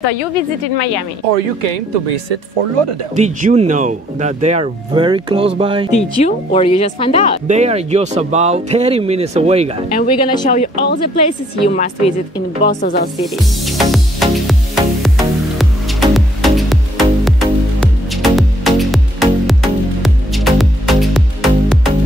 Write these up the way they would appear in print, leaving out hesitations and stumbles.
So you visited Miami. Or you came to visit Fort Lauderdale. Did you know that they are very close by? Did you, or you just found out? They are just about 30 minutes away, guys. And we're gonna show you all the places you must visit in both of those cities.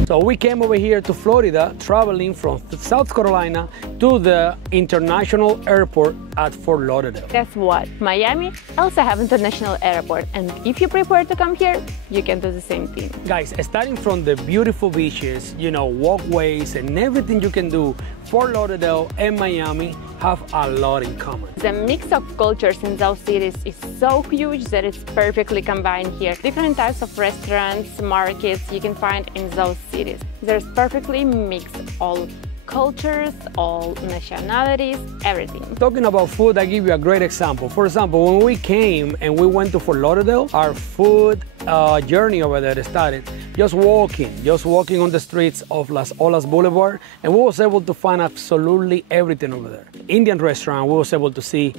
So we came over here to Florida, traveling from South Carolina to the international airport at Fort Lauderdale. Guess what? Miami also have international airport, and if you prefer to come here, you can do the same thing. Guys, starting from the beautiful beaches, you know, walkways and everything you can do, Fort Lauderdale and Miami have a lot in common. The mix of cultures in those cities is so huge that it's perfectly combined here. Different types of restaurants, markets you can find in those cities. There's perfectly mixed all cultures, all nationalities, everything. Talking about food, I give you a great example. For example, when we came and we went to Fort Lauderdale, our food journey over there started just walking on the streets of Las Olas Boulevard, and we was able to find absolutely everything over there. Indian restaurant, we was able to see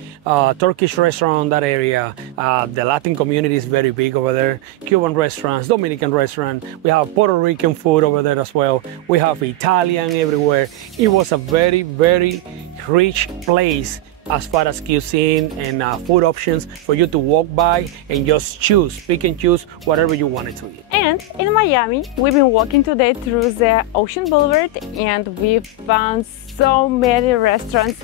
Turkish restaurant in that area. The Latin community is very big over there. Cuban restaurants, Dominican restaurant. We have Puerto Rican food over there as well. We have Italian everywhere. It was a very, very rich place as far as cuisine and food options for you to walk by and just pick and choose whatever you wanted to eat. And in Miami, we've been walking today through the Ocean Boulevard, and we found so many restaurants,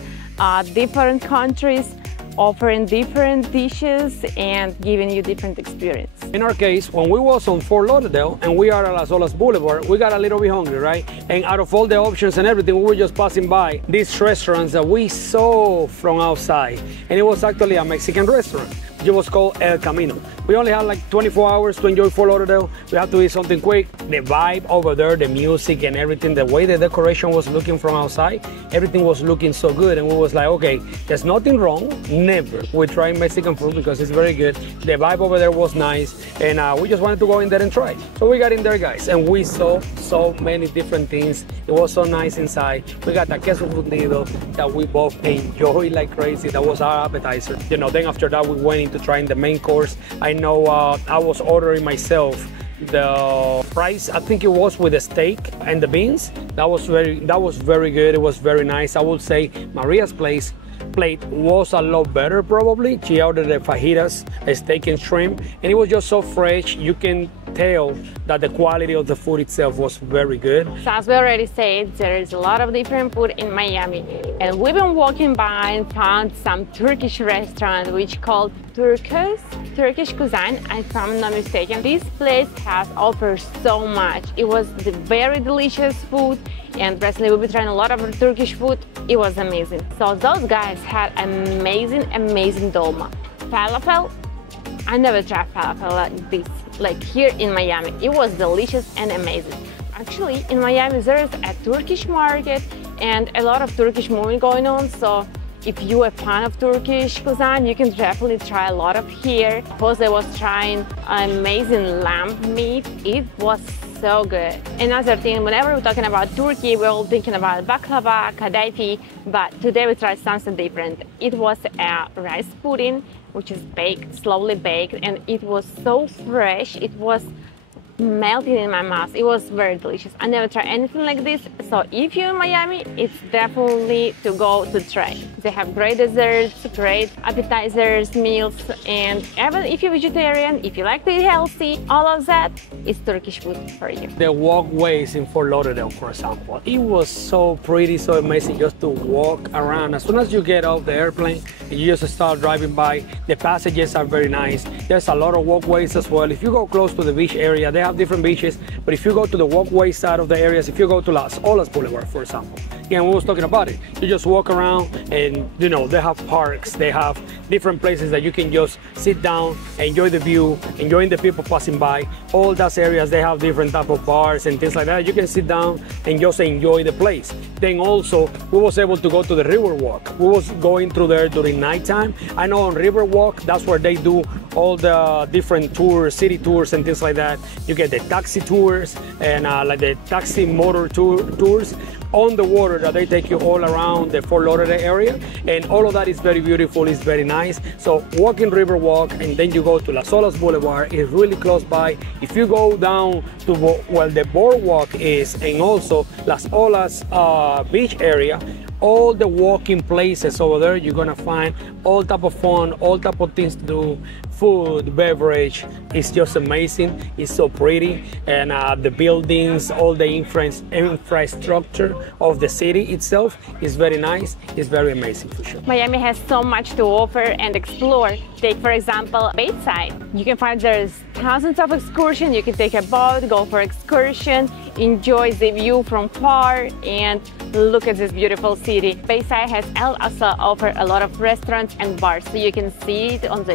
different countries, offering different dishes and giving you different experience. In our case, when we was on Fort Lauderdale and we are at Las Olas Boulevard, we got a little bit hungry, right? And out of all the options and everything, we were just passing by these restaurants that we saw from outside. And it was actually a Mexican restaurant. It was called El Camino. We only had like 24 hours to enjoy Fort Lauderdale. We had to eat something quick. The vibe over there, the music and everything, the way the decoration was looking from outside, everything was looking so good. And we was like, okay, there's nothing wrong, never. We tried Mexican food because it's very good. The vibe over there was nice. And we just wanted to go in there and try. So we got in there, guys, and we saw so many different things. It was so nice inside. We got the queso fundido that we both enjoyed like crazy. That was our appetizer. You know, then after that, we went into trying the main course. I know I was ordering myself the fries. I think it was with the steak and the beans. That was very good. It was very nice. I would say Maria's plate was a lot better probably. She ordered the fajitas, a steak and shrimp, and it was just so fresh. You can tell that the quality of the food itself was very good. So as we already said, there is a lot of different food in Miami, and we've been walking by and found some Turkish restaurant which called Turkish cuisine, if I'm not mistaken. This place has offered so much. It was the very delicious food, and recently we've been trying a lot of Turkish food. It was amazing. So those guys had amazing dolma. Falafel, I never tried falafel like this, like here in Miami. It was delicious and amazing. Actually, in Miami there's a Turkish market and a lot of Turkish movie going on, so if you're a fan of Turkish cuisine, you can definitely try a lot of here. Jose was trying amazing lamb meat. It was so good. Another thing, whenever we're talking about Turkey, we're all thinking about baklava, kadayıf, but today we tried something different. It was a rice pudding, which is baked, slowly baked, and it was so fresh. It was melting in my mouth. It was very delicious. I never tried anything like this, so if you're in Miami, it's definitely to go to try. They have great desserts, great appetizers, meals, and even if you're vegetarian, if you like to eat healthy, all of that is Turkish food for you. The walkways in Fort Lauderdale, for example, it was so pretty, so amazing just to walk around. As soon as you get off the airplane, you just start driving by. The passages are very nice. There's a lot of walkways as well. If you go close to the beach area, they have different beaches, but if you go to the walkway side of the areas, if you go to Las Olas Boulevard, for example, again, we was talking about it, you just walk around and, you know, they have parks, they have different places that you can just sit down, enjoy the view, enjoying the people passing by. All those areas, they have different type of bars and things like that. You can sit down and just enjoy the place. Then also, we was able to go to the river walk. We was going through there during nighttime. I know on river walk, that's where they do all the different tours, city tours and things like that. You get the taxi tours and like the taxi motor tours on the water that they take you all around the Fort Lauderdale area, and all of that is very beautiful, it's very nice. So walking Riverwalk, and then you go to Las Olas Boulevard, is really close by. If you go down to where the boardwalk is, and also Las Olas beach area, all the walking places over there, you're gonna find all type of fun, all type of things to do, food, beverage. It's just amazing. It's so pretty, and the buildings, all the infrastructure of the city itself is very nice. It's very amazing for sure. Miami has so much to offer and explore. Take for example Bayside. You can find there's thousands of excursions. You can take a boat, go for excursion, enjoy the view from far, and look at this beautiful city. Bayside has also offer a lot of restaurants and bars, so you can see it on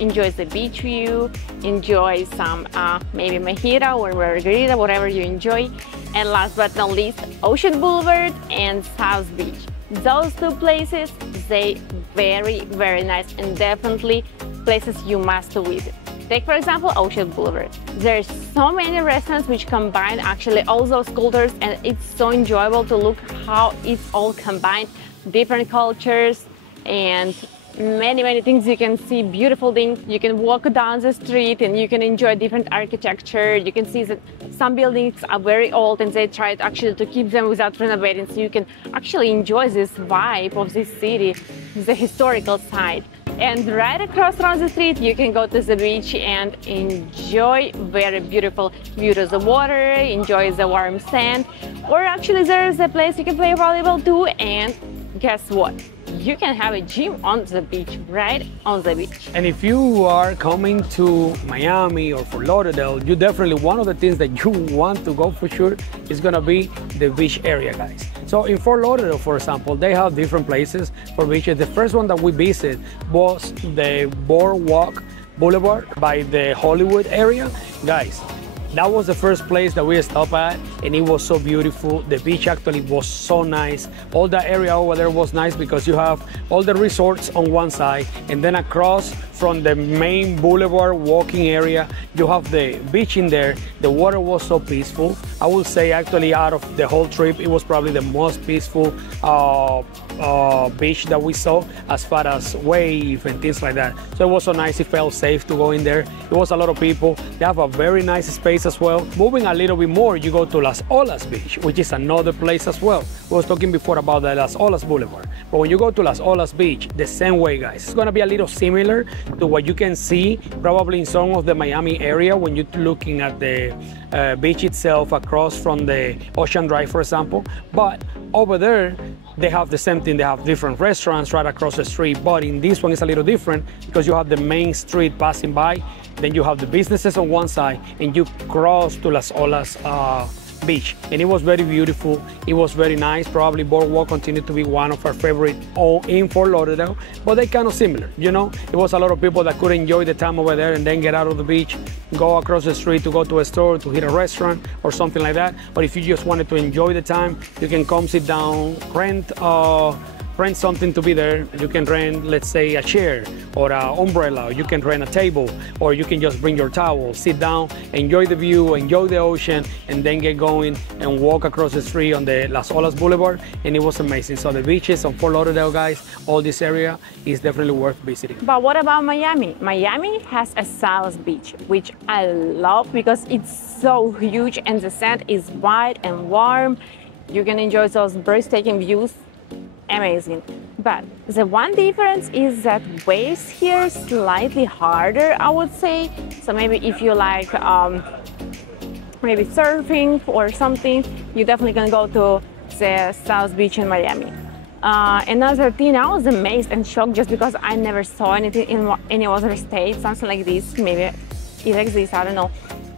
enjoy the beach view, enjoy some maybe mojito or margarita, whatever you enjoy. And last but not least, Ocean Boulevard and South Beach. Those two places, they very nice, and definitely places you must visit. Take for example Ocean Boulevard. There's so many restaurants which combine actually all those cultures, and it's so enjoyable to look how it's all combined, different cultures and many things. You can see beautiful things. You can walk down the street and you can enjoy different architecture. You can see that some buildings are very old and they tried actually to keep them without renovating, so you can actually enjoy this vibe of this city, the historical side. And right across from the street you can go to the beach and enjoy very beautiful view of the water, enjoy the warm sand, or actually there's a place you can play volleyball too. And guess what? You can have a gym on the beach, right on the beach. And if you are coming to Miami or Fort Lauderdale, you definitely, one of the things that you want to go for sure is gonna be the beach area, guys. So in Fort Lauderdale, for example, they have different places for beaches. The first one that we visited was the Boardwalk Boulevard by the Hollywood area. Guys, that was the first place that we stopped at, and it was so beautiful. The beach actually was so nice. All that area over there was nice because you have all the resorts on one side, and then across from the main boulevard walking area, you have the beach in there. The water was so peaceful. I would say actually out of the whole trip, it was probably the most peaceful beach that we saw as far as wave and things like that. So it was so nice. It felt safe to go in there. It was a lot of people. They have a very nice space as well. Moving a little bit more, you go to Las Olas Beach, which is another place as well. We was talking before about the Las Olas Boulevard, but when you go to Las Olas Beach, the same way, guys, it's gonna be a little similar to what you can see probably in some of the Miami area when you're looking at the beach itself across from the Ocean Drive, for example. But over there, they have the same thing. They have different restaurants right across the street, but in this one it's a little different because you have the main street passing by, then you have the businesses on one side, and you cross to Las Olas Beach. And it was very beautiful. It was very nice. Probably Boardwalk continued to be one of our favorite in Fort Lauderdale, but they're kind of similar, you know. It was a lot of people that could enjoy the time over there and then get out of the beach, go across the street to go to a store, to hit a restaurant or something like that. But if you just wanted to enjoy the time, you can come sit down, rent something to be there. You can rent, let's say, a chair or an umbrella, or you can rent a table, or you can just bring your towel, sit down, enjoy the view, enjoy the ocean, and then get going and walk across the street on the Las Olas Boulevard. And it was amazing. So the beaches on Fort Lauderdale, guys, all this area is definitely worth visiting. But what about Miami? Miami has a South Beach, which I love because it's so huge and the sand is wide and warm. You can enjoy those breathtaking views. Amazing. But the one difference is that waves here slightly harder, I would say. So maybe if you like maybe surfing or something, you definitely can go to the South Beach in Miami. Another thing, I was amazed and shocked just because I never saw anything in any other state, something like this. Maybe it exists, I don't know.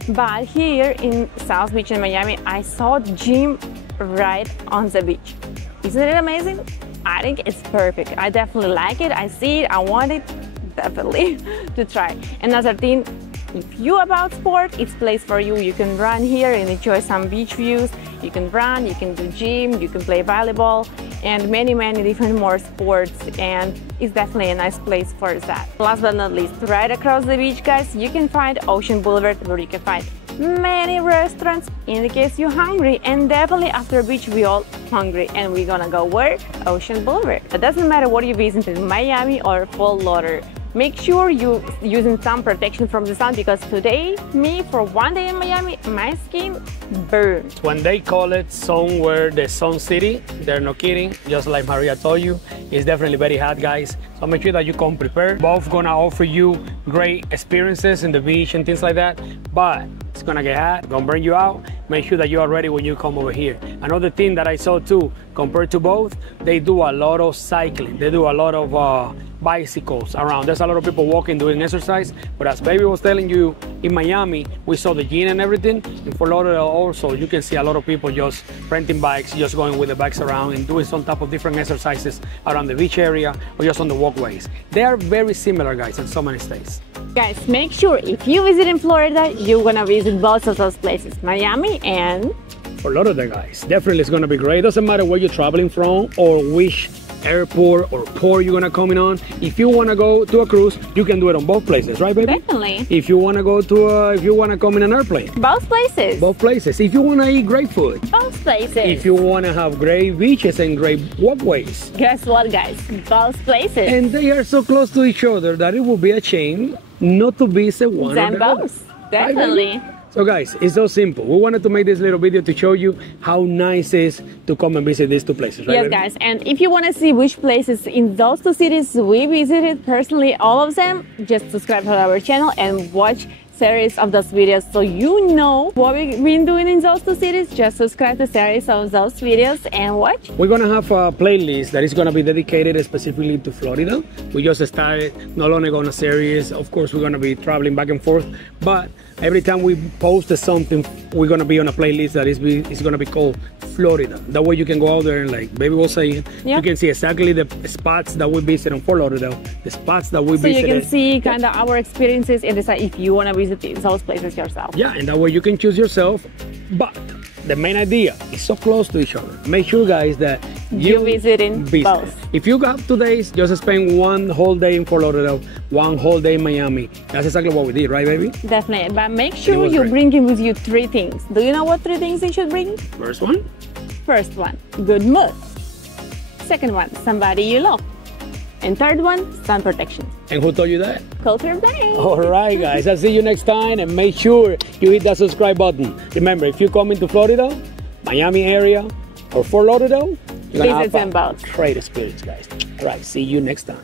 But here in South Beach in Miami, I saw gym right on the beach. Isn't it amazing? I think it's perfect. I definitely like it. I see it. I want it definitely to try. Another thing, if you about sport, it's place for you. You can run here and enjoy some beach views, You can run, you can do gym, you can play volleyball, and many different more sports, and it's definitely a nice place for that. Last but not least, right across the beach, guys, you can find Ocean Boulevard, where you can find many restaurants in the case you're hungry. And definitely after beach we all hungry, and we're gonna go where? Ocean Boulevard. It doesn't matter what you visit in Miami or Fort Lauderdale. Make sure you're using some protection from the sun, because today, for 1 day in Miami, my skin burned. When they call it somewhere the Sun City, they're not kidding. Just like Maria told you, it's definitely very hot, guys. So make sure that you come prepared. Both gonna offer you great experiences in the beach and things like that, but it's gonna get hot, gonna burn you out. Make sure that you are ready when you come over here. Another thing that I saw too, compared to both, they do a lot of cycling. They do a lot of bicycles around. There's a lot of people walking, doing exercise. But as Baby was telling you, in Miami, we saw the gym and everything. In Fort Lauderdale also, you can see a lot of people just renting bikes, just going with the bikes around and doing some type of different exercises around the beach area or just on the walkways. They are very similar, guys, in so many states. Guys, make sure if you visit in Florida, you're gonna visit both of those places, Miami and Fort Lauderdale, guys. Definitely it's gonna be great. Doesn't matter where you're traveling from or which airport or port you're gonna come in on. If you wanna go to a cruise, you can do it on both places, right, baby? Definitely. If you wanna go to if you wanna come in an airplane, both places. Both places. If you wanna eat great food, both places. If you wanna have great beaches and great walkways, guess what, guys? Both places. And they are so close to each other that it would be a shame not to visit one of them. Both. Definitely. Right, so guys, it's so simple. We wanted to make this little video to show you how nice it is to come and visit these two places, right? Yes, guys. And if you want to see which places in those two cities we visited, personally, all of them, just subscribe to our channel and watch series of those videos so you know what we've been doing in those two cities. Just subscribe to series of those videos and watch. We're gonna have a playlist that is gonna be dedicated specifically to Florida. We just started not only on a series, of course we're gonna be traveling back and forth, but every time we post something, we're gonna be on a playlist that is gonna be called Florida. That way you can go out there and, like Baby was saying, you can see exactly the spots that we visit on Fort Lauderdale, the spots that we visited. So you can see kind of our experiences and decide if you want to visit those places yourself. Yeah, and that way you can choose yourself. But the main idea is so close to each other. Make sure, guys, that you visit both. If you have 2 days, just spend 1 whole day in Fort Lauderdale, 1 whole day in Miami. That's exactly what we did, right, baby? Definitely. But make sure you bring in with you 3 things. Do you know what 3 things you should bring? First one, good mood. Second one, somebody you love. And third one, sun protection. And who told you that? Culture of Day. All right, guys. I'll see you next time, and make sure you hit that subscribe button. Remember, if you come into Florida, Miami area, or Fort Lauderdale, you're gonna have a great experience, guys. All right, see you next time.